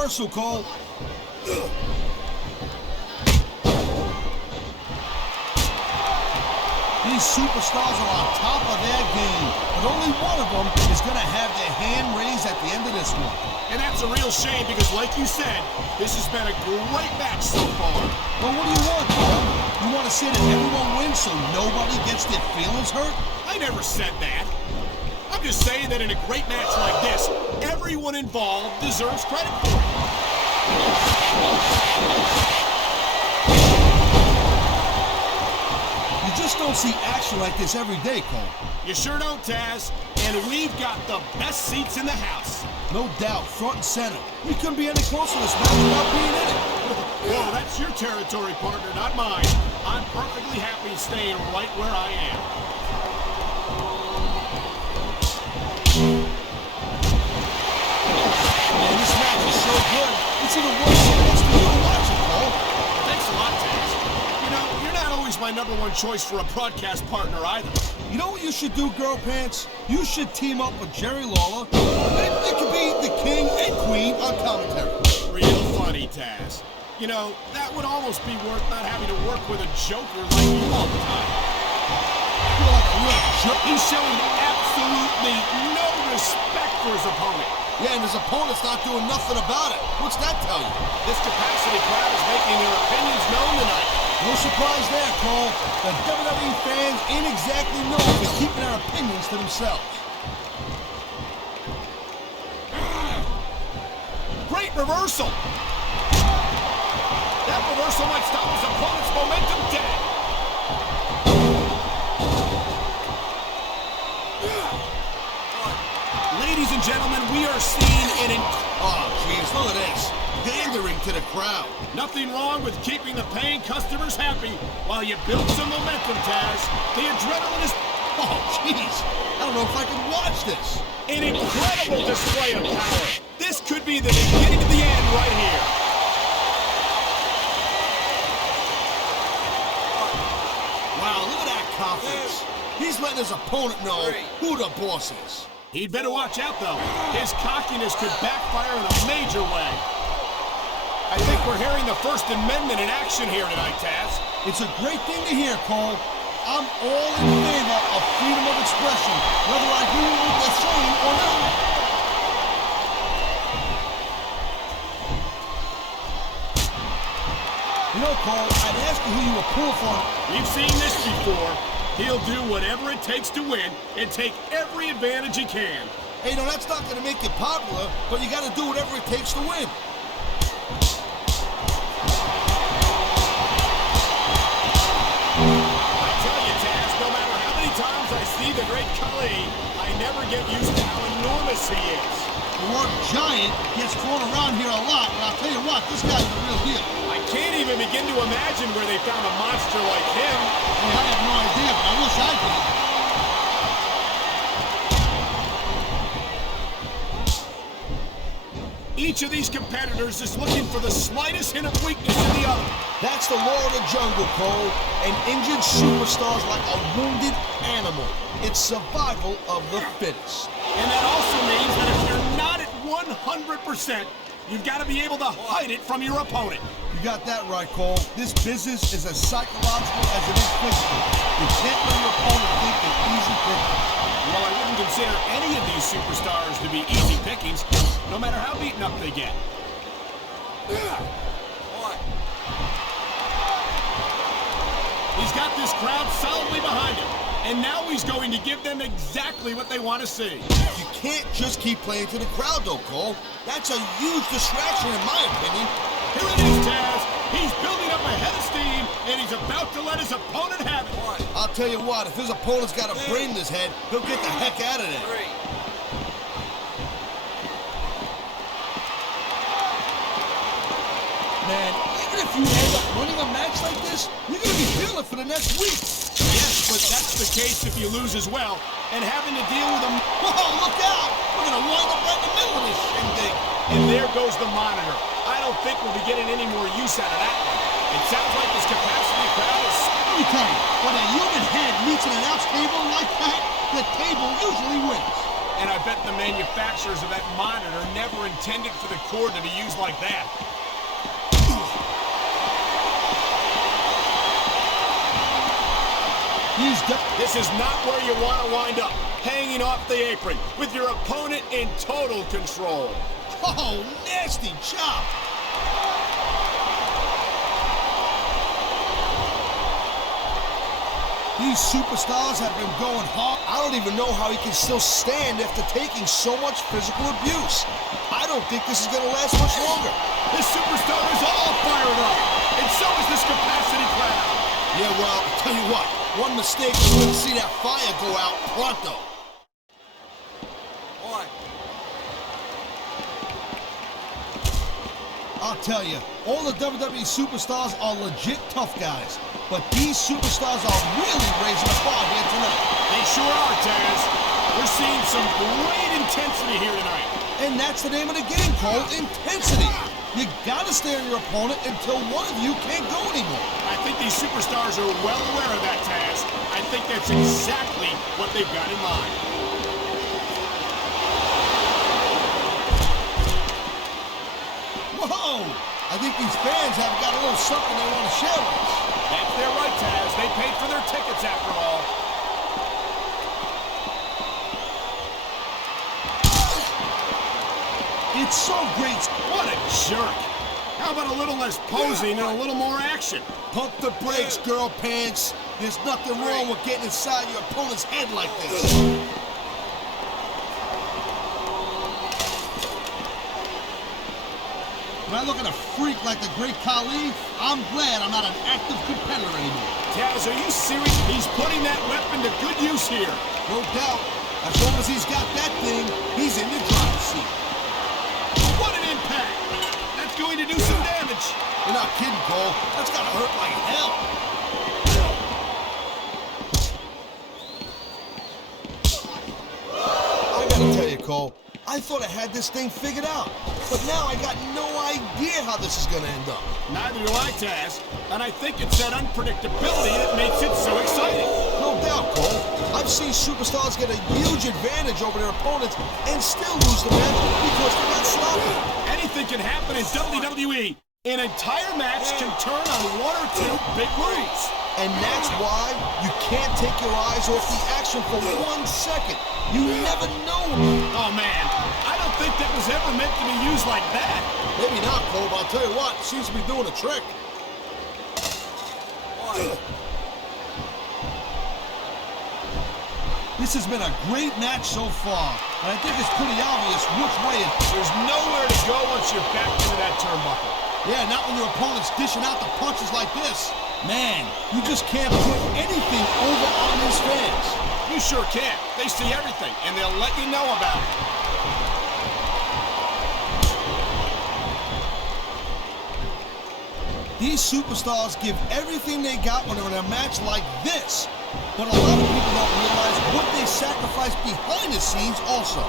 reversal, Cole. These superstars are on top of their game, but only one of them is going to have their hand raised at the end of this one. And that's a real shame because, like you said, this has been a great match so far. Well, what do you want, Cole? You want to see that everyone wins so nobody gets their feelings hurt? I never said that. I'm just saying that in a great match like this, everyone involved deserves credit for it. You just don't see action like this every day, Cole. You sure don't, Taz. And we've got the best seats in the house. No doubt, front and center. We couldn't be any closer to this match without being in it. Well, that's your territory, partner, not mine. I'm perfectly happy staying right where I am. Man, this match is so good. It's even worse than next to you to watch it, Cole. Thanks a lot, Taz. You know, you're not always my #1 choice for a broadcast partner either. You know what you should do, Girl Pants? You should team up with Jerry Lawler. It could be the king and queen on commentary. Real funny, Taz. You know, that would almost be worth not having to work with a joker like you all the time. You're like a real jerk. He's showing absolutely no respect for his opponent. Yeah, and his opponent's not doing nothing about it. What's that tell you? This capacity crowd is making their opinions known tonight. No surprise there, Cole. The WWE fans ain't exactly known for keeping their opinions to themselves. Great reversal. That reversal might stop his opponent's momentum dead. Ladies and gentlemen, we are seeing an Oh, jeez, look at this. Pandering to the crowd. Nothing wrong with keeping the paying customers happy while you build some momentum, Taz. The adrenaline is... Oh, jeez. I don't know if I can watch this. An incredible display of power. This could be the beginning of the end right here. Wow, look at that confidence. He's letting his opponent know who the boss is. He'd better watch out, though. His cockiness could backfire in a major way. I think we're hearing the First Amendment in action here tonight, Taz. It's a great thing to hear, Cole. I'm all in favor of freedom of expression, whether I agree with what they're saying or not. You know, Cole, I'd ask you who you were pulling for. We've seen this before. He'll do whatever it takes to win and take every advantage he can. Hey, no, that's not going to make you popular, but you got to do whatever it takes to win. I tell you, Taz, no matter how many times I see the great Khali, I never get used to how enormous he is. The word giant gets thrown around here a lot, and I'll tell you what, this guy's the real deal. I can't even begin to imagine where they found a monster like him. Hey, I have no idea, but I wish I did. Each of these competitors is looking for the slightest hint of weakness in the other. That's the law of the jungle, Cole. An injured superstar's like a wounded animal. It's survival of the fittest. And that also means that if you're not at 100%, you've got to be able to hide it from your opponent. You got that right, Cole. This business is as psychological as it is physical. You can't let your opponent think they're easy pickings. Well, I wouldn't consider any of these superstars to be easy pickings, no matter how beaten up they get. He's got this crowd solidly behind him, and now he's going to give them exactly what they want to see. You can't just keep playing to the crowd, though, Cole. That's a huge distraction, in my opinion. Here it is, Taz. He's building up a head of steam, and he's about to let his opponent have it. I'll tell you what, if his opponent's got a brain in his head, he'll get the heck out of there. Man, even if you end up winning a match like this, you're going to be feeling it for the next week. Yes, but that's the case if you lose as well, and having to deal with a... Whoa, look out! We're going to wind up right in the middle of this shindig. And there goes the monitor. I don't think we'll be getting any more use out of that one. It sounds like this capacity crowd is... Let me tell you, when a human head meets an announce table like that, the table usually wins. And I bet the manufacturers of that monitor never intended for the cord to be used like that. This is not where you want to wind up, hanging off the apron, with your opponent in total control. Oh, nasty chop! These superstars have been going hard. I don't even know how he can still stand after taking so much physical abuse. I don't think this is going to last much longer. This superstar is all fired up, and so is this capacity crowd. Yeah, well, I'll tell you what, one mistake and we'll see that fire go out pronto. I'll tell you, all the WWE Superstars are legit tough guys, but these superstars are really raising the bar here tonight. They sure are, Taz. We're seeing some great intensity here tonight. And that's the name of the game, Cole, intensity. You gotta stare at your opponent until one of you can't go anymore. I think these superstars are well aware of that, Taz. I think that's exactly what they've got in mind. Whoa! I think these fans have got a little something they want to share with us. That's their right, Taz. They paid for their tickets after all. It's so great. What a jerk. How about a little less posing and a little more action? Pump the brakes, girl pants. There's nothing wrong with getting inside your opponent's head like this. When I look at a freak like the great Khali, I'm glad I'm not an active competitor anymore. Taz, are you serious? He's putting that weapon to good use here. No doubt. As long as he's got that thing, he's in the driver's seat. What an impact! That's going to do some damage. You're not kidding, Cole. That's gotta hurt like hell. I gotta tell you, Cole, I thought I had this thing figured out, but now I got no idea how this is gonna end up. Neither do I, Taz, and I think it's that unpredictability that makes it so exciting. No doubt, Cole. I've seen superstars get a huge advantage over their opponents and still lose the match because they got sloppy. Anything can happen in WWE. An entire match can turn on one or two big moves. And that's why you can't take your eyes off the action for 1 second. You never know. Oh, man. I don't think that was ever meant to be used like that. Maybe not, Cole, but I'll tell you what, it seems to be doing a trick. This has been a great match so far, and I think it's pretty obvious which way it... There's nowhere to go once you're back into that turnbuckle. Yeah, not when your opponent's dishing out the punches like this. Man, you just can't put anything over on these fans. You sure can. They see everything, and they'll let you know about it. These superstars give everything they got when they're in a match like this. But a lot of people don't realize what they sacrifice behind the scenes also.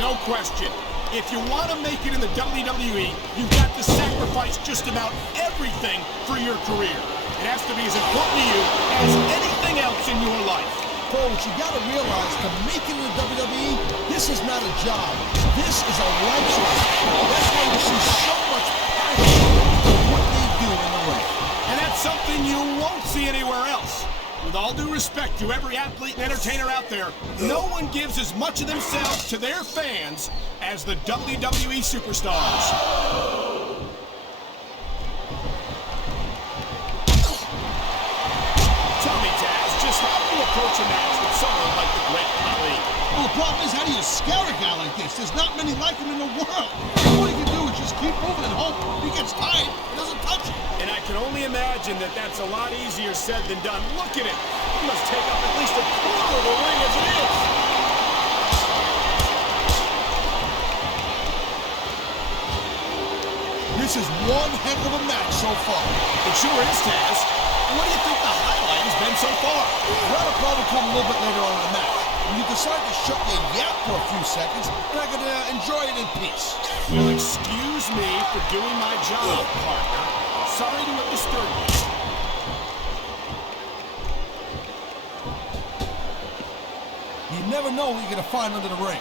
No question. If you want to make it in the WWE, you've got to sacrifice just about everything for your career. It has to be as important to you as anything else in your life. Cole, what you got to realize, to make it in the WWE, this is not a job. This is a lifestyle. That's why you see so much passion in what they do in the ring. And that's something you won't see anywhere else. With all due respect to every athlete and entertainer out there, no one gives as much of themselves to their fans as the WWE Superstars. Tell me, Taz, just how do you approach a match with someone like the great Khali? Well, the problem is, how do you scout a guy like this? There's not many like him in the world. All you can do is just keep moving and hope he gets tired and doesn't touch it. And I can only imagine that that's a lot easier said than done. Look at him. He must take up at least a quarter of the ring as it is. This is one heck of a match so far. It sure is, Taz. What do you think the highlight has been so far? That'll probably come a little bit later on in the match. When you decide to shut your yap for a few seconds, and I can enjoy it in peace. Well, excuse me for doing my job, partner. Sorry to have disturbed you. You never know what you're going to find under the ring.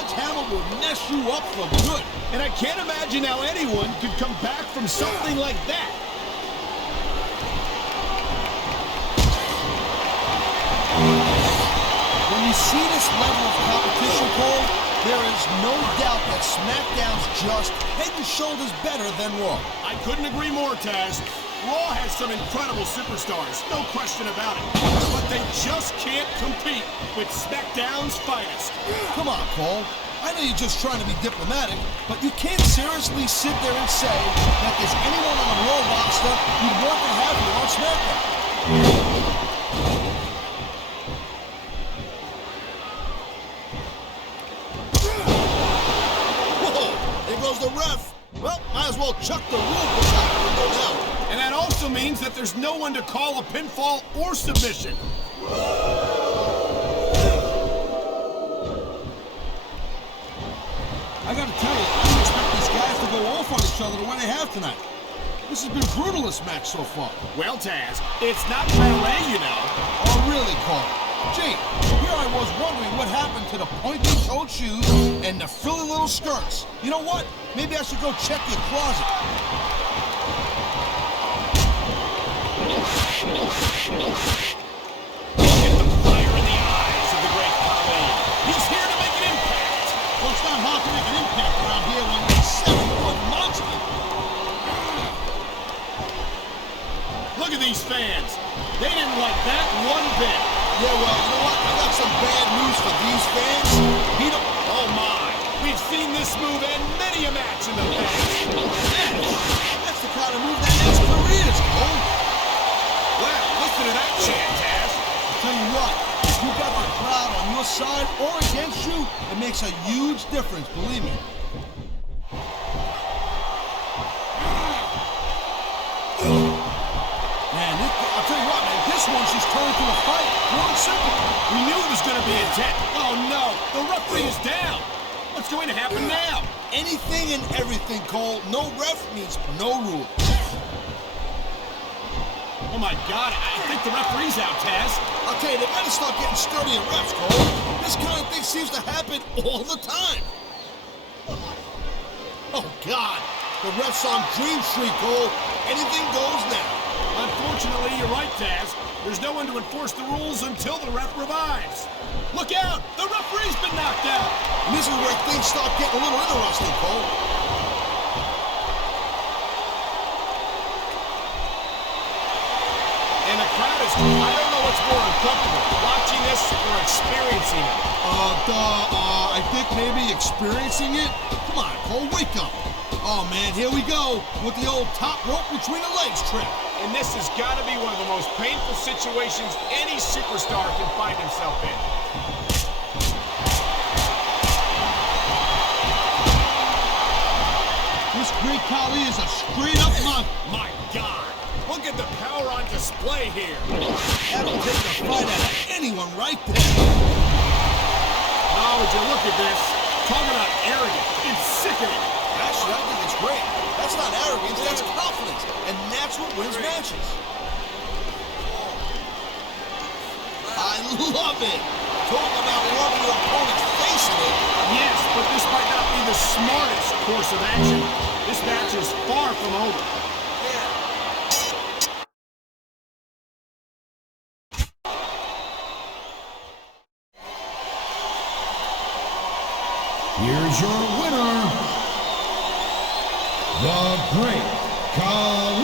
sledgehammer will mess you up for good. And I can't imagine how anyone could come back from something like that. When you see this level of competition, Cole, there is no doubt that Smackdown's just head and shoulders better than Raw. I couldn't agree more, Taz. Raw has some incredible superstars, no question about it. But they just can't compete with Smackdown's finest. Come on, Cole. I know you're just trying to be diplomatic, but you can't seriously sit there and say that there's anyone on the Raw roster you'd want to have here on SmackDown. Whoa, there goes the ref. Well, might as well chuck the rule book out the window now. And that also means that there's no one to call a pinfall or submission. I gotta tell you, I didn't expect these guys to go off on each other the way they have tonight. This has been brutal, this match so far. Well, Taz, it's not ballet, you know. Oh, really, Cole? Gee, here I was wondering what happened to the pointy-toed shoes and the frilly little skirts. You know what? Maybe I should go check your closet. Look at the fire in the eyes of the great Khali. He's here to make an impact. Well, it's not hard to make an impact around here when you're a 7-foot monster. Look at these fans. They didn't like that one bit. Yeah, well, you know what? I got some bad news for these fans. Oh, my. We've seen this move in many a match in the past. That's the kind of move that ends careers, Cole. Well, listen to that chant, Taz. I'll tell you what, if you got the crowd on your side or against you, it makes a huge difference, believe me. Man, I'll tell you what, man, this one she's turned into a fight. Pure and simple. We knew it was going to be intense. Oh, no. The referee is down. What's going to happen now? Anything and everything, Cole. No ref means no rule. Oh, my God. I think the referee's out, Taz. I'll tell you, they better start getting sturdy in refs, Cole. This kind of thing seems to happen all the time. Oh, God. The ref's on Dream Street, Cole. Anything goes now. Unfortunately, you're right, Taz. There's no one to enforce the rules until the ref revives. Look out! The referee's been knocked out! And this is where things start getting a little interesting, Cole. And the crowd is, I don't know what's more uncomfortable, watching this or experiencing it. I think maybe experiencing it. Come on, Cole, wake up. Oh, man, here we go with the old top rope between the legs trick. And this has got to be one of the most painful situations any superstar can find himself in. This great Khali is a straight-up monster. My God, look at the power on display here. That'll take the fight out of anyone right there. Oh, would you look at this? Talking about arrogant. It's sickening. Actually, I think it's great. That's not arrogance, that's confidence. And that's what wins matches. I love it. Talk about rubbing your opponent's face in it. Yes, but this might not be the smartest course of action. This match is far from over. Here's your winner, the Great Khali.